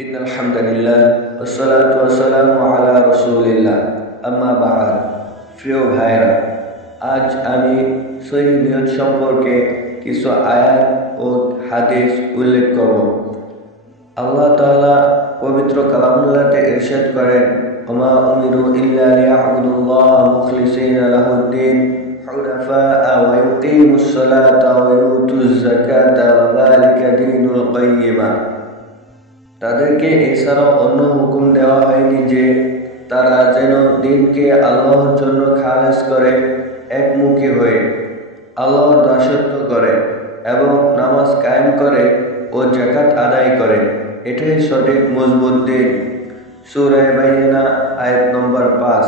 ইন্নাল হামদুলিল্লাহ ওয়াসসালাতু ওয়াসসালামু আলা রাসূলিল্লাহ আম্মা বা'দ। প্রিয় ভাইরা, আজ আমি সহিহ নিয়ত সম্পর্কে কিছু আয়াত ও হাদিস উল্লেখ করব। আল্লাহ তাআলা পবিত্র কালামুল্লাহতে ইরশাদ করেন, ওমা উমিরু ইল্লা লিয়াবুদুল্লাহ মুখলিসিনা লাহুদ্দিন হুনাফাআ ওয়া ইউকিমুস সালাতা ওয়া ইউতুজ যাকাতা ওয়া যালিকা দীনুল কাইয়্যিমা। তাদেরকে এছাড়াও অন্য হুকুম দেওয়া হয়নি যে তারা যেন দিনকে আল্লাহর জন্য খালেস করে, একমুখী হয়ে আল্লাহর দাসত্ব করে এবং নামাজ কায়েম করে ও যাকাত আদায় করে। এটাই সঠিক মজবুত দিন। সূরা বাইয়িনা আয়াত নম্বর 5।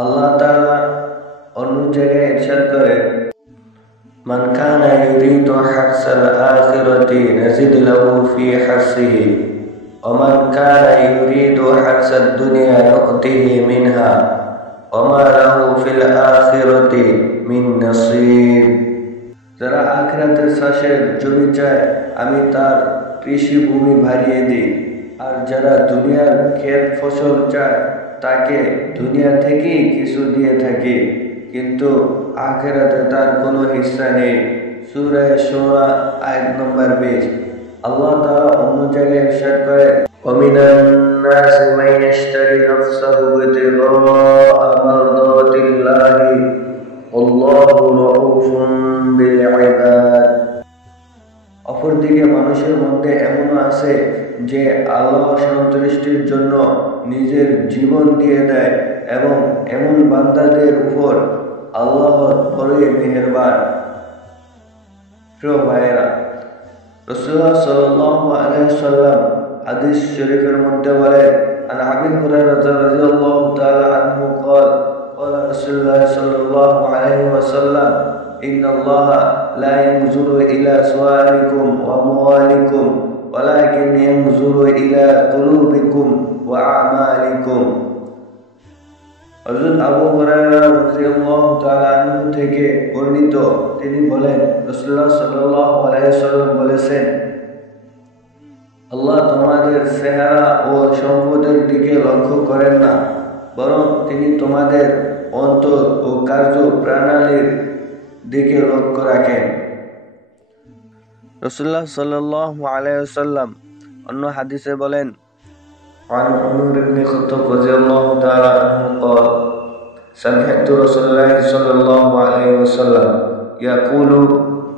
আল্লাহ তাআলা অন্য জায়গায় ইরশাদ করেন, মান কানা ইউরিদু হারসাল আখিরাতি নাজিদ লাহু ফি হারসিহি ওয়া মান কানা ইউরিদু হারসাদ দুনিয়া নু'তিহি মিনহা ওয়া মা লাহু ফিল আখিরাতি মিন নাসীব। যারা আখিরাতের শ্বাসের জমি চায়, আমি তার কৃষি ভূমি বাড়িয়ে দিই, আর যারা দুনিয়ার ক্ষেত ফসল চায় তাকে দুনিয়া থেকেই কিছু দিয়ে থাকি, কিন্তু আখিরাতে তার কোনো হিস্সা নেই। সূরা শুরা আয়াত নম্বর 20। আল্লাহ তাআলা অন্য জায়গায় ইরশাদ করেন, ওয়ামিনান নাসি মান ইয়াশতারি নাফসাহু ইবতিগাআ মারদাতিল্লাহি আল্লাহু রাউফুন বিল ইবাদ। অপরদিকে মানুষের মধ্যে এমন আছে যে আল্লাহর সন্তুষ্টির জন্য নিজের জীবন দিয়ে দেয় এবং এমন বান্দাদের উপর আল্লাহ বড়ই মেহেরবান। প্রিয় ভাইয়েরা, রাসূলুল্লাহ সাল্লাল্লাহু আলাইহি ওয়াসাল্লাম হাদিস শরীফের মধ্যে বলেন, আন আবি হুরায়রা রাদিয়াল্লাহু তাআলা আনহু قال قال رسول الله صلى الله عليه وسلم إن الله لا ينظر إلى صوركم وأموالكم ولكن ينظر إلى قلوبكم وأعمالكم। হযরত আবু হুরায়রা রাদিয়াল্লাহু তাআলা আনহু থেকে বর্ণিত, তিনি বলেন, রাসূলুল্লাহ সাল্লাল্লাহু আলাইহি ওয়াসাল্লাম বলেছেন, আল্লাহ তোমাদের চেহারা ও সম্পদের দিকে লক্ষ্য করেন না, বরং তিনি তোমাদের অন্তর ও কার্য প্রণালীর দিকে লক্ষ্য রাখেন। রাসূলুল্লাহ সাল্লাল্লাহু আলাইহি ওয়াসাল্লাম অন্য হাদিসে বলেন, عن عمر بن الخطاب رضي الله تعالى عنه قال سمعت رسول الله صلى الله عليه وسلم يقول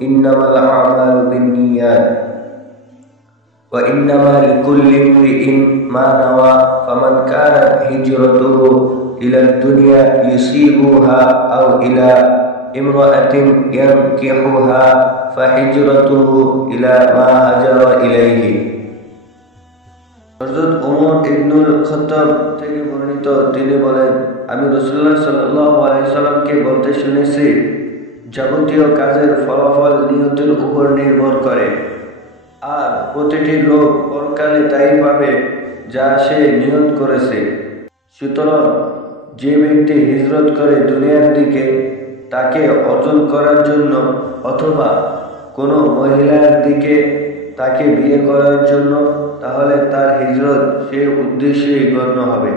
إنما الأعمال بالنيات وإنما لكل امرئ ما نوى فمن كانت هجرته إلى الدنيا يصيبها أو إلى امرأة ينكحها فهجرته إلى ما هاجر إليه। হযরত ওমর ইবনুল খাত্তাব থেকে বর্ণিত, তিনি বলেন, আমি রাসূলুল্লাহ সাল্লাল্লাহু আলাইহি সাল্লামকে বলতে শুনেছি, যাবতীয় কাজের ফলাফল নিয়তের উপর নির্ভর করে, আর প্রতিটি লোক পরকালে তাই পাবে যা সে নিয়ত করেছে। সুতরাং যে ব্যক্তি হিজরত করে দুনিয়ার দিকে তাকে অর্জন করার জন্য অথবা কোনো মহিলার দিকে তাকে বিয়ে করার জন্য, তাহলে তার হিজরত সে উদ্দেশ্যেই গণ্য হবে।